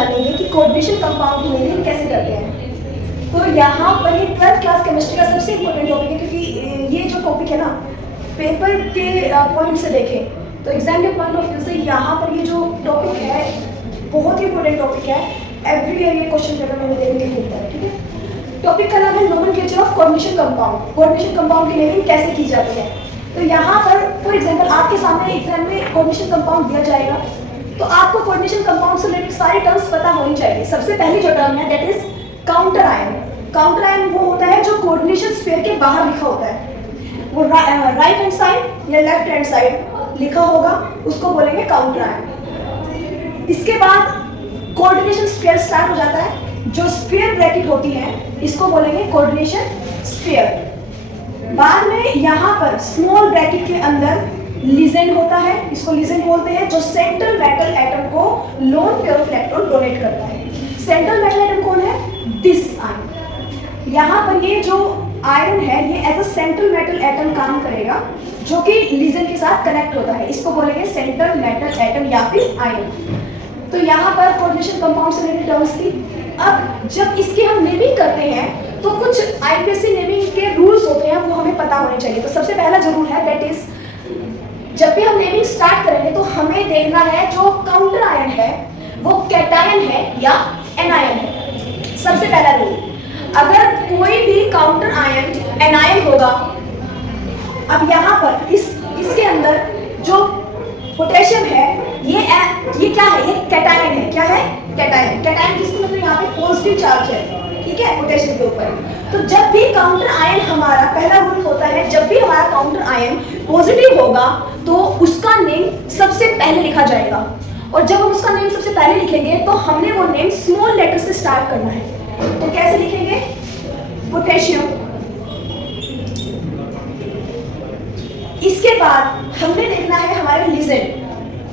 जानेंगे कि coordination compound की मीनिंग कैसे करते हैं। तो यहाँ पर ये 12th क्लास केमिस्ट्री का सबसे इम्पोर्टेंट टॉपिक है, क्योंकि ये जो टॉपिक है ना पेपर के पॉइंट से देखें तो एग्जाम के पॉइंट ऑफ व्यू से यहाँ पर ये जो टॉपिक है बहुत ही इम्पोर्टेंट टॉपिक है। एवरी ईयर ये क्वेश्चन पेपर में देखने को मिलता है। ठीक है, टॉपिक का नाम है nomenclature of coordination compound. Coordination compound की नेमिंग कैसे की जाती है। तो यहाँ पर फॉर एग्जाम्पल आपके सामने एग्जाम में कोऑर्डिनेशन कंपाउंड दिया जाएगा, तो आपको कोऑर्डिनेशन कंपाउंड से रिलेटेड सारी टर्म्स पता होनी चाहिए। सबसे पहली जो टर्म है that is counter ion. Counter ion वो होता है जो कोऑर्डिनेशन स्फीयर के बाहर लिखा होता है। वो राइट हैंड साइड या लेफ्ट हैंड साइड लिखा होगा, उसको बोलेंगे काउंटर आयन। इसके बाद कोऑर्डिनेशन स्फीयर स्टार्ट हो जाता है। जो स्फीयर ब्रैकेट होती है इसको बोलेंगे कोऑर्डिनेशन स्फीयर। बाद में यहाँ पर स्मॉल ब्रैकेट के अंदर लीजेंड होता है, इसको लीजेंड बोलते हैं, जो सेंट्रल मेटल एटम को lone pair of electron donate करता है। सेंट्रल मेटल एटम कौन है? This ion. यहाँ पर ये जो आयरन है ये as a central metal atom काम करेगा, जो कि लीजेंड के साथ कनेक्ट होता है। इसको बोलेंगे सेंट्रल मेटल एटम या फिर आयन। तो यहाँ पर कोऑर्डिनेशन कंपाउंड से रिलेटेड टर्म्स थी। अब जब इसकी हम नेमिंग करते हैं तो कुछ आईपीएससी नेमिंग के रूल्स होते हैं, वो हमें पता होने चाहिए। तो सबसे पहला जो रूल है दैट इज जब भी हम नेमिंग स्टार्ट करेंगे तो हमें देखना है जो काउंटर आयन है वो कैटायन है या एनायन है। सबसे पहला रूल, अगर कोई भी काउंटर आयन एनायन होगा, अब यहाँ पर इसके अंदर जो पोटेशियम है ये क्या है? ये कैटायन है। क्या है? कैटायन। कैटायन किसको मतलब यहाँ पे पॉजिटिव चार्ज है, ठीक है, पोटेशियम के ऊपर। तो जब भी काउंटर आयन हमारा, पहला रूल होता है जब भी हमारा काउंटर आयन पॉजिटिव होगा तो उसका नेम सबसे पहले लिखा जाएगा। और जब हम उसका नेम सबसे पहले लिखेंगे तो हमने वो नेम स्मॉल लेटर से स्टार्ट करना है। तो कैसे लिखेंगे? पोटेशियम। इसके बाद हमने देखना है हमारे लीजेंड।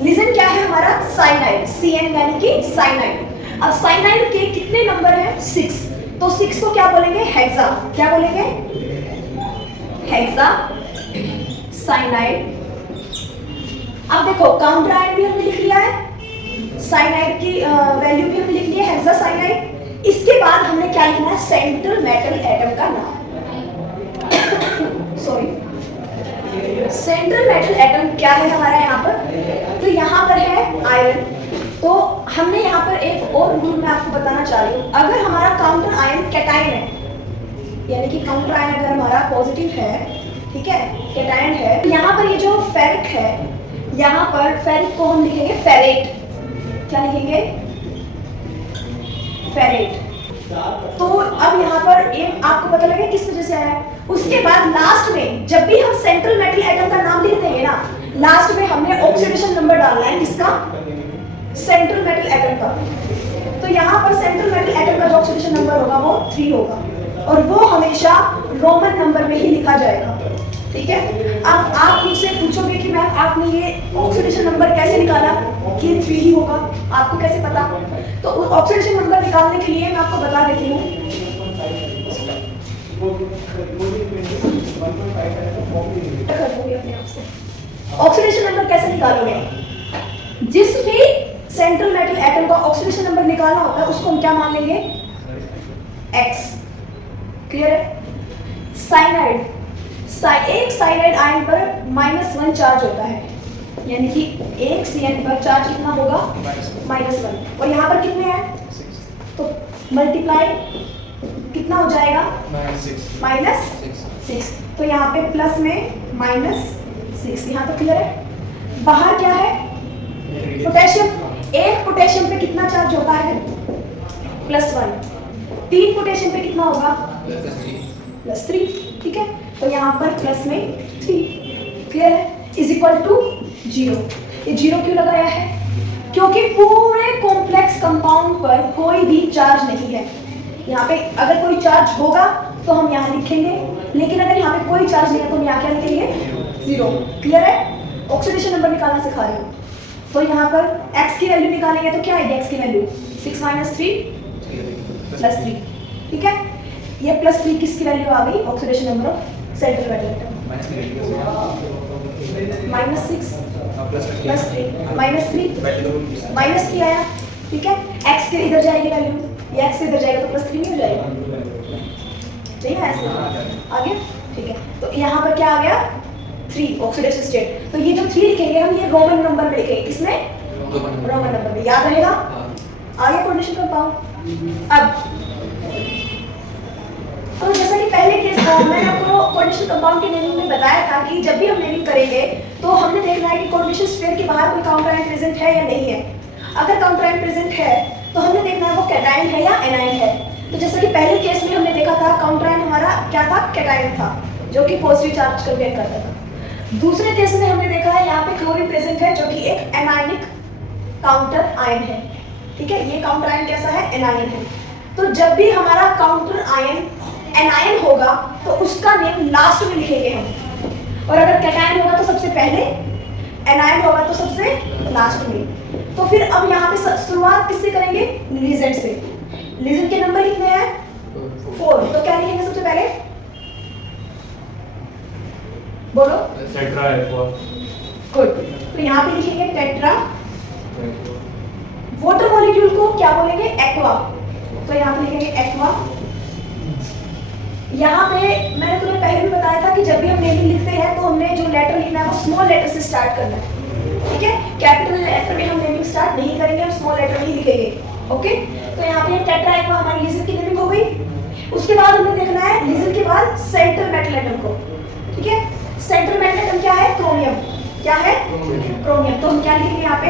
लीजेंड क्या है हमारा? साइनाइड। Cn यानी कि साइनाइड। अब साइनाइड के कितने नंबर हैं? 6। तो 6 को क्या बोलेंगे? हेक्सा। क्या बोलेंगे? Hexa cyanide. अब देखो काउंटर आयन भी हमने लिख लिया है, साइनाइड की वैल्यू भी हमने लिख ली है, हेक्सा साइनाइड। इसके बाद हमने क्या लिखना है? सेंट्रल मेटल एटम का नाम। सॉरी, सेंट्रल मेटल एटम क्या है हमारा यहाँ पर? तो यहाँ पर है आयरन। तो हमने यहाँ पर एक और रूल मैं आपको बताना चाह रही हूँ। अगर हमारा काउंटर आयन कैटायन है, यानी कि काउंटर आयन अगर हमारा पॉजिटिव है, ठीक है, कैटायन है, तो यहाँ पर ये जो फेरिक है, यहाँ पर फेरिक को हम लिखेंगे फेरेट। क्या लिखेंगे? फेरेट। तो अब यहाँ पर एक आपको पता लगे किस वजह से आया है। उसके बाद लास्ट में जब भी हम सेंट्रल मेटल एटम का नाम लिखते हैं ना, लास्ट में हमने ऑक्सीडेशन नंबर डालना है। किसका? सेंट्रल मेटल एटम का। तो यहाँ पर सेंट्रल मेटल एटम का जो ऑक्सीडेशन नंबर होगा वो 3 होगा, और वो हमेशा रोमन नंबर में ही लिखा जाएगा। ठीक है, अब आप मुझसे पूछोगे कि मैम आपने ये ऑक्सीडेशन नंबर कैसे निकाला कि 3 ही होगा, आपको कैसे पता? तो ऑक्सीडेशन नंबर निकालने के लिए मैं आपको बता देती हूँ। ऑक्सीडेशन नंबर कैसे निकालोगे? जिस भी सेंट्रल मेटल एटम का ऑक्सीडेशन नंबर निकालना होता है उसको हम क्या मान लेंगे? X। क्लियर है? साइनाइड, एक साइनाइड आयन पर -1 चार्ज होता है, यानी कि एक Cn पर चार्ज कितना होगा? -1। और यहाँ पर कितने हैं? तो मल्टीप्लाई कितना हो जाएगा? -6। तो यहाँ पे प्लस में -6। यहाँ तो क्लियर है? बाहर क्या है? पोटेशियम। एक पोटेशियम पे कितना चार्ज होता है? +1। 3 पोटेशियम पे कितना होगा? +3। ठीक है, तो यहाँ पर प्लस में 3। क्लियर है? Is equal to 0। ये 0 क्यों लगाया है? क्योंकि पूरे कॉम्प्लेक्स कंपाउंड पर कोई भी चार्ज नहीं है। यहाँ पे अगर कोई चार्ज होगा तो हम यहाँ लिखेंगे, लेकिन अगर यहाँ पे कोई चार्ज नहीं है तो हम यहाँ क्या लिखेंगे? 0। क्लियर है? ऑक्सीडेशन नंबर निकालना सिखा रही हूँ। तो यहाँ पर x की वैल्यू निकालेंगे तो क्या आएगी? x की वैल्यू 6 - 3 +3। ठीक है, ये +3 किसकी वैल्यू आ गई? Oxidation number of central metal atom. -6 +3 -3 आया, ठीक है, x के इधर जाएगी वैल्यू, ये x से इधर जाएगा तो +3 नहीं हो जाएगा, नहीं है ऐसे आगे, ठीक है। तो यहाँ पर क्या आ गया 3 ऑक्सीडेशन स्टेट। तो ये जो 3 लिखेंगे हम, ये रोमन नंबर में लिखेंगे, किसमें, रोमन नंबर में, याद रहेगा। आगे कोऑर्डिनेशन कंपाउंड। अब तो जैसा कि पहले केस में मैंने आपको कोऑर्डिनेशन कंपाउंड के नेमिंग में बताया था कि जब भी हम नेमिंग करेंगे तो हमने देखना है कि कोऑर्डिनेशन स्फीयर के बाहर कोई काउंटर आयन प्रेजेंट है या नहीं है। अगर काउंटर आयन प्रेजेंट है तो हमने देखना है वो कैटायन है या एनायन है। तो जैसा कि पहले केस में हमने देखा था काउंटर आयन हमारा क्या था, कैटायन था, जो कि पॉजिटिव चार्ज कन्वेयर करता था। दूसरे केस में हमने देखा है यहाँ पे क्लोरीन प्रेजेंट है, जो कि एक एनायनिक काउंटर आयन है, ठीक है। ये काउंटर आयन कैसा है, एनायन है। तो जब भी हमारा काउंटर आयन एनायन होगा तो उसका नेम लास्ट में लिखेंगे हम, और अगर कैटायन होगा तो सबसे पहले, एनायन होगा तो सबसे लास्ट में। तो फिर अब यहाँ पे शुरुआत किससे करेंगे, लीजेंड से। लीजेंड के नंबर कितने हैं, 4। तो क्या लिखेंगे सबसे पहले, बोलो, टेट्रा एक्वा। गुड। तो यहाँ पे लिखेंगे टेट्रा। वाटर मॉलिक्यूल को क्या बोलेंगे, एक्वा। तो यहाँ पे लिखेंगे एक्वा। यहाँ पे मैंने तुम्हें पहले भी बताया था कि जब भी हम नेमिंग लिखते हैं तो हमने जो लेटर लिखना है वो स्मॉल लेटर से स्टार्ट करना है, ठीक है। कैपिटल लेटर में हम नेमिंग स्टार्ट नहीं करेंगे, हम स्मॉल लेटर में ही लिखेंगे, ओके। तो यहाँ पे टेट्रा एक्वा हमारी लीजेंड की नेमिंग हो गई। उसके बाद हमने देखना है लीजेंड के बाद सेंट्रल मेटल एटम को, ठीक है। सेंट्रल मेटल एटम क्या है, क्रोमियम। क्या है, क्रोमियम। तो हम क्या लिखेंगे यहाँ पे,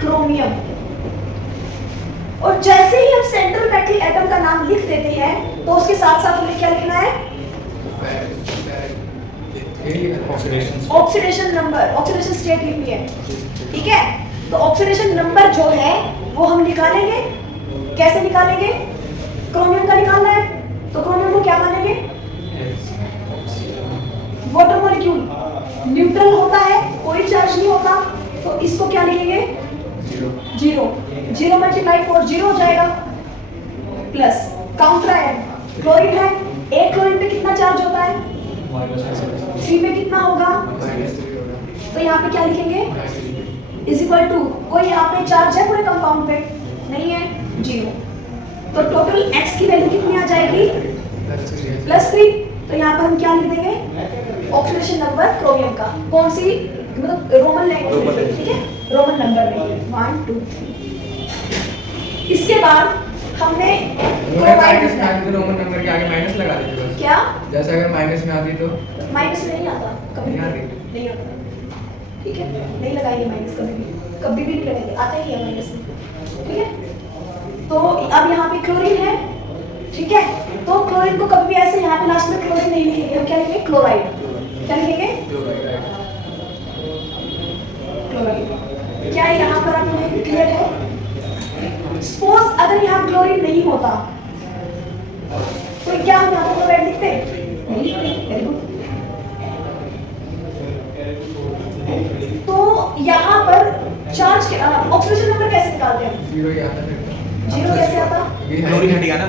क्रोमियम। और जैसे ही हम सेंट्रल मेटल एटम का नाम लिख देते हैं तो उसके साथ साथ हमें क्या लिखना है, ऑक्सीडेशन नंबर, ऑक्सीडेशन स्टेट लिखनी है, ठीक है। तो ऑक्सीडेशन नंबर जो है वो हम निकालेंगे, कैसे निकालेंगे, क्रोमियम का निकालना है तो क्रोमियम को क्या मानेंगे, वाटर मॉलिक्यूल, न्यूट्रल होता है, कोई चार्ज नहीं होता, तो इसको क्या लिखेंगे, 0। 0 मल्टीप्लाई 4 0 हो जाएगा, प्लस काउंटर आयन क्लोरीन है, एक क्लोरीन पे कितना चार्ज होता है, 3 में कितना होगा, तो यहाँ पे क्या लिखेंगे, इज इक्वल टू, कोई यहाँ पे चार्ज है पूरे कंपाउंड पे, नहीं है, 0। तो टोटल x की वैल्यू कितनी आ जाएगी, +3। तो यहाँ पर हम क्या लिख देंगे, ऑक्सीडेशन नंबर क्रोमियम का, कौन सी, मतलब रोमन लैंग्वेज में, ठीक है, रोमन नंबर में 1 2 3। इसके बाद हमने माइनस में आती तो रोमन नंबर के आगे माइनस लगा देते बस। क्या, जैसे अगर माइनस में आती तो माइनस नहीं आता, कभी नहीं आती। नहीं आता, ठीक है, नहीं लगाएंगे माइनस, कभी भी नहीं लगाएंगे, आता ही है माइनस में, ठीक है। तो अब यहाँ पे क्लोरीन है, ठीक है। तो क्लोरीन को कभी भी ऐसे यहाँ पे लास्ट में क्लोरीन नहीं लिखेंगे, हम क्या लिखेंगे, क्लोराइड। क्या लिखेंगे, क्लोराइड। क्या यहाँ पर आपको क्लियर है। सपोज अगर यहाँ क्लोरीन नहीं होता तो क्या हम यहाँ पर क्लोराइड लिखते, नहीं लिखते, वेरी गुड। तो यहाँ पर चार्ज के ऑक्सीडेशन नंबर कैसे निकालते हैं, 0 ही आता है। 0 कैसे आता, क्लोरीन हट गया ना,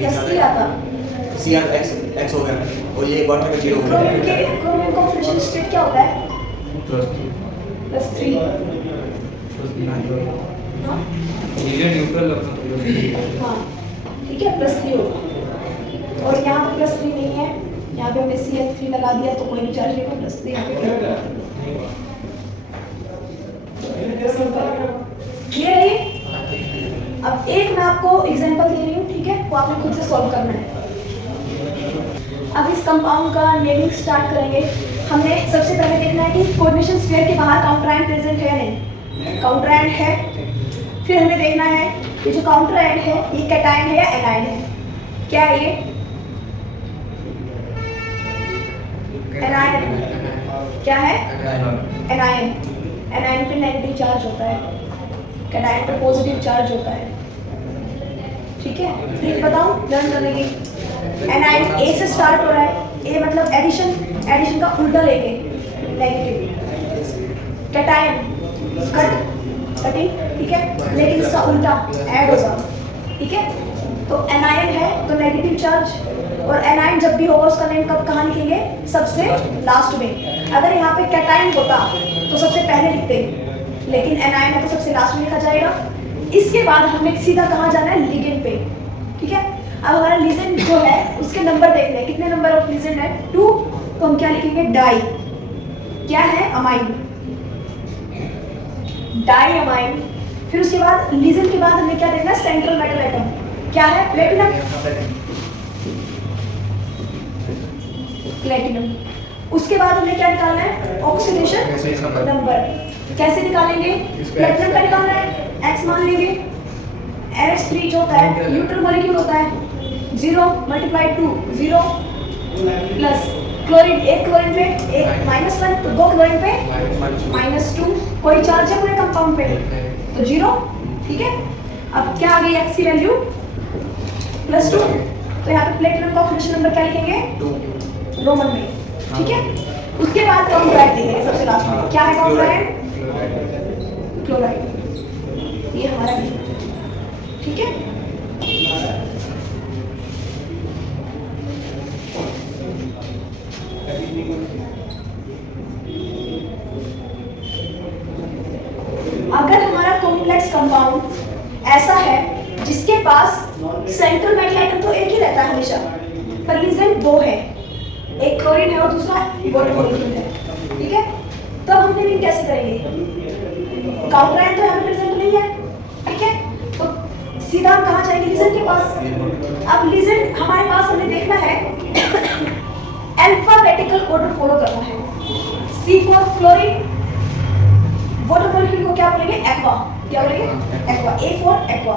कैसे आता, CR X हो गया और ये वाटर का 0 हो क्रोमियम गया। के, क्रोमियम का ऑक्सीडेशन स्टेट क्या होता है, +3। हाँ ये न्यूट्रल लगता हाँ, ठीक है, +3 होगा। और यहाँ पे +3 नहीं है, यहाँ पे हमने CH3 लगा दिया तो कोई भी चार्ज नहीं होगा, +3 यहाँ पे क्लियर है। अब एक मैं आपको एग्जांपल दे रही हूँ, ठीक है, वो आपने खुद से सॉल्व करना है। अब इस कंपाउंड का नेमिंग स्टार्ट करेंगे। हमने सबसे पहले देखना है कि कोऑर्डिनेशन स्फीयर के बाहर काउंटर आयन प्रेजेंट है या नहीं, काउंटर आयन है। फिर हमें देखना है कि जो काउंटर आयन है ये कैटायन है या एनायन है। क्या है ये, एनायन। क्या है, एनायन। एनायन पे नेगेटिव चार्ज होता है, कैटायन पे पॉजिटिव चार्ज होता है, ठीक है। फिर बताओ लर्न करने की, एनायन ए से स्टार्ट हो रहा है, ए मतलब एडिशन, एडिशन का उल्टा लेंगे नेगेटिव। कैटायन कटिंग, ठीक है, लेकिन इसका उल्टा ऐड होगा, ठीक है। तो एनायन है तो नेगेटिव चार्ज, और एनायन जब भी होगा उसका नेम कब कहाँ लिखेंगे, सबसे लास्ट में। अगर यहाँ पे कैटायन होता तो सबसे पहले लिखते, लेकिन एनायन है तो सबसे लास्ट में लिखा जाएगा। इसके बाद हमें सीधा कहाँ जाना है, लिगेंड पे। ठीक है, अब हमारा लिगेंड जो है उसके नंबर देखने हैं, कितने नंबर ऑफ लिगेंड है 2, तो हम क्या लिखेंगे, डाई। क्या है, अमाइन, डाई अमाइन। फिर उसके बाद लिगेंड के बाद हमें क्या देखना है, सेंट्रल मेटल एटम। क्या है, प्लेटिनम, प्लेटिनम। उसके बाद हमें क्या निकालना है, ऑक्सीडेशन नंबर। कैसे निकालेंगे, प्लेटिनम का निकालना है, एक्स मान लेंगे, NH3 जो होता है न्यूट्रल मॉलिक्यूल होता है, 0 × 2 0 प्लस क्लोरीन, एक क्लोरीन पे एक -1, तो 2 क्लोरीन पे -2, कोई चार्ज है पूरे कंपाउंड पे तो 0। ठीक है, अब क्या आ गई एक्स की वैल्यू +2, तो यहाँ पे प्लेटिनम का ऑक्सीडेशन नंबर क्या लिखेंगे, 2 रोमन में। ठीक है, उसके बाद कॉम्प्लाइड देंगे सबसे लास्ट में। क्या है कॉम्प्लाइड, क्लोराइड, ये हमारा है। ठीक है, अगर हमारा कॉम्प्लेक्स कंपाउंड ऐसा है जिसके पास सेंट्रल मेटल एटम तो एक ही रहता है हमेशा, पर लिगेंड 2 है, एक क्लोरीन है और दूसरा वाटर मॉलिक्यूल है। ठीक है, तो हम नेमिंग कैसे करेंगे, काउंटर आयन तो यहाँ पे प्रेजेंट नहीं है। ठीक है, तो सीधा हम कहाँ जाएंगे, लिगेंड के पास। अब लिगेंड हमारे पास हमें देखना है अल्फाबेटिकल ऑर्डर फॉलो करना है। C4 क्लोरीन, वाटर मॉलिक्यूल को क्या बोलेंगे, एक्वा। क्या बोलेंगे, एक्वा, A4 एक्वा।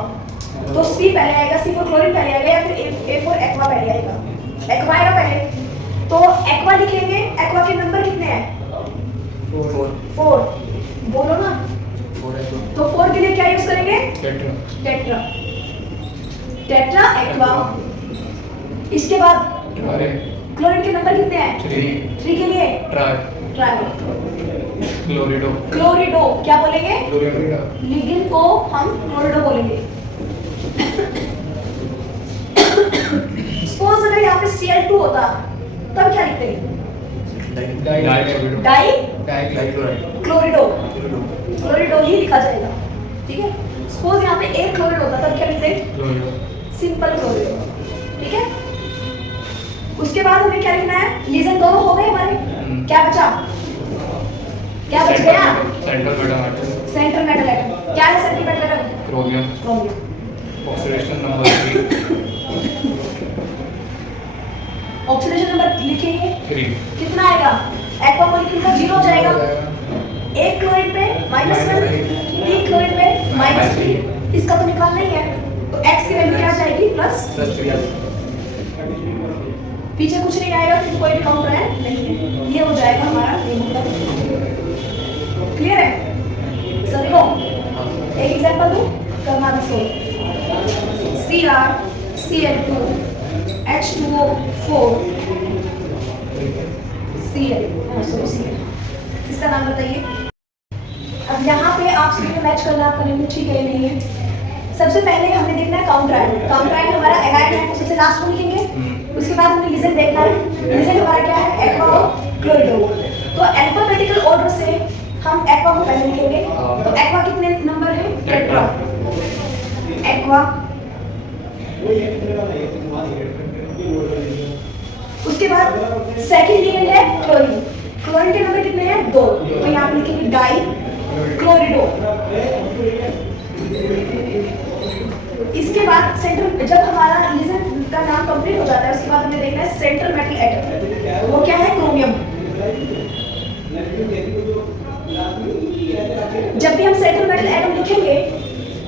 तो C पहले आएगा, C4 क्लोरीन पहले आएगा, या फिर A4 एक्वा पहले आएगा, एक्वा आएगा पहले। तो एक्वा लिखेंगे, एक्वा के नंबर कितने हैं, 4। बोलो ना, 4 है तो 4 के लिए क्या यूज करेंगे, टेट्रा, टेट्रा एक्वा। इसके बाद क्लोरीन के नंबर कितने हैं, 3 के लिए ट्राई, क्लोरिडो, क्लोरिडो क्या बोलेंगे, क्लोरिडो, लिगेंड को हम क्लोरिडो बोलेंगे। सपोज अगर यहाँ पे Cl2 होता तब क्या लिखते हैं, डाई क्लोरिडो, क्लोरिडो ही लिखा जाएगा। ठीक है, सपोज यहाँ पे एक क्लोरिडो होता तब क्या लिखते हैं, सिंपल क्लोरिडो। ठीक है, उसके बाद हमें क्या लिखना है, लिगेंड दोनों हो गए हमारे, क्या बचा, क्या बच गया, सेंट्रल मेटल एटम। क्या है central metal atom, chromium, chromium. Oxidation number 3, oxidation number लिखेंगे, 3 कितना आएगा, एक्वा मॉलिक्यूल का 0 हो जाएगा, एक क्लोरीन पे -1, 3 क्लोरीन पे -3, इसका तो निकालना ही है, तो x की वैल्यू क्या जाएगी, +3। पीछे कुछ नहीं आएगा क्योंकि कोई भी काउंटर है नहीं है, ये हो जाएगा हमारा क्लियर है सभी को। एक एग्जांपल दूं, करना भी सो Cr Cl2 H2O4 Cl, इसका नाम बताइए। अब यहाँ पे आप सभी को मैच करना आपका लिमिट ठीक है नहीं है। सबसे पहले हमें देखना है काउंटर आयन, काउंटर आयन हमारा एनायन है, सबसे लास्ट में लिखेंगे। उसके बाद हमें लिगेंड देखना है, लिगेंड हमारा क्या है, एक्वा और क्लोरिडो। तो अल्फाबेटिकल ऑर्डर से हम एक्वा को पहले लिखेंगे, तो एक्वा कितने नंबर है, टेट्रा, एक्वा। उसके बाद सेकंड लिगेंड है क्लोरीन, क्लोरीन के नंबर कितने हैं, 2, तो यहाँ पे लिखेंगे डाई क्लोरिडो। इसके बाद सेंट्रल, जब हमारा लिगेंड का नाम कंप्लीट हो जाता है उसके बाद हमें देखना है सेंट्रल मेटल एटम, वो क्या है, क्रोमियम। जब भी हम सेंट्रल मेटल एटम लिखेंगे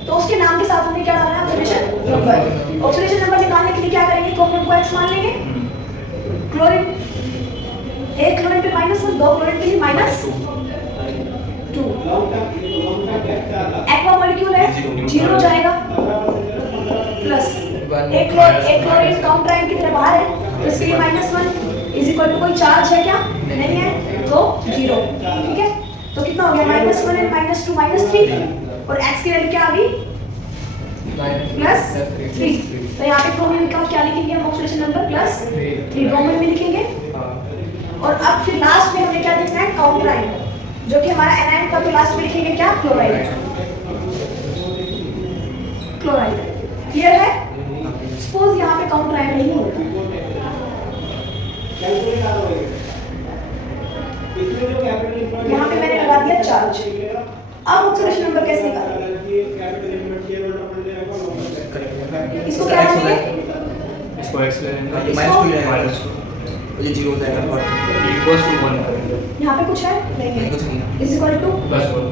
तो उसके नाम के साथ हमें क्या डालना है, ऑक्सीडेशन नंबर। ऑक्सीडेशन नंबर निकालने के लिए क्या करेंगे, क्रोमियम को x मान लेंगे, क्लोरीन, एक क्लोरीन पे -1, 2 क्लोरीन के लिए -2, एक्वा मॉलिक्यूल है 0 जाएगा, प्लस एक क्लोरीन काउंटर आयन की तरह बाहर है तो इसके लिए -1 इज इक्वल टू कोई चार्ज है क्या, नहीं है, तो 0। ठीक है, तो कितना हो गया, -1 एंड -2 -3, और x की वैल्यू क्या आ गई, +3। तो यहाँ पे क्रोमियम का क्या लिखेंगे हम, ऑक्सीडेशन नंबर +3 रोमन में लिखेंगे। और अब फिर लास्ट में हमें क्या देखना है, काउंटर आयन, जो कि हमारा एनायन का नंबर के लास्ट में लिखेंगे क्या? क्लोराइड। क्लोराइड क्लियर है? सपोज यहाँ पे काउंटर आयन नहीं होता, यहाँ पे मैंने लगा दिया चार्ज। अब ऑक्सीडेशन नंबर कैसे निकालेंगे? इसको क्या करेंगे? इसको x ले लेंगे, ये माइनस 2 ले माइनस आएगा, तो ये 0 हो जाएगा और इक्वल्स टू 1 करेंगे, यहाँ पे कुछ है? नहीं है। कुछ नहीं है। इज इक्वल टू +1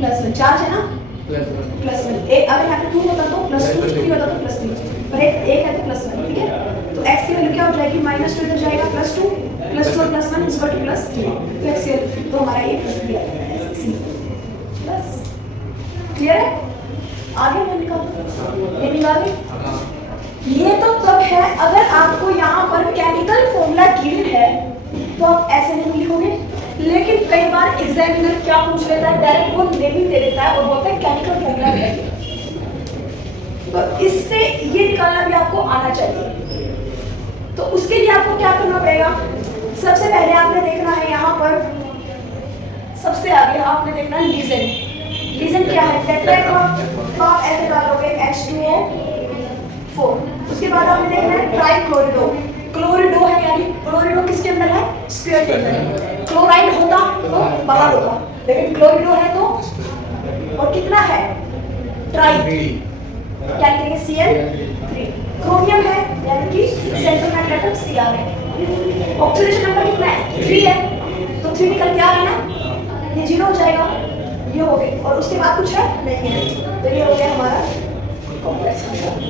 +1 चार्ज है ना? +1 एक अगर यहाँ पे 2 होता तो +2, 3 होता तो +3, पर एक है तो +1, ठीक है? तो x की वैल्यू क्या हो जाएगी? -2 इधर जाएगा, +2 +2 और +1 इज इक्वल टू +3, तो x की वैल्यू तो हमारा ये +3 आ जाएगा, बस क्लियर है? आगे मैं निकाल ये निकालें। ये तो तब है अगर आपको यहाँ पर केमिकल फॉर्मूला गिवन है तो आप ऐसे नहीं लिखोगे, लेकिन कई बार एग्जामिनर क्या पूछ लेता है, डायरेक्ट वो नेमिंग दे देता है और बोलता है केमिकल फॉर्मूला है, तो इससे ये निकालना भी आपको आना चाहिए। तो उसके लिए आपको क्या करना पड़ेगा? सबसे पहले आपने देखना है यहाँ पर सबसे आगे आपने देखना है लीजेंड। लीजेंड क्या है? टेट्राएड, आप ऐसे डालोगे H2O4। उसके बाद आपने देखना है ट्राइक्लोरिडो। क्लोरिडो है यानी क्लोरिडो किसके अंदर है? स्फीयर के अंदर है। क्लोराइड होता तो बाहर होता, लेकिन क्लोरिडो है तो और कितना है? ट्राई, क्या लिखेंगे? Cl3। क्रोमियम है यानी कि सेंटर में एटम Cr है। ऑक्सीडेशन नंबर कितना है? 3 है, तो 3 निकल के आ रहा है ना, ये 0 हो जाएगा, ये हो गया। और उसके बाद कुछ है? नहीं है, तो ये हो गया हमारा कॉम्प्लेक्स नंबर।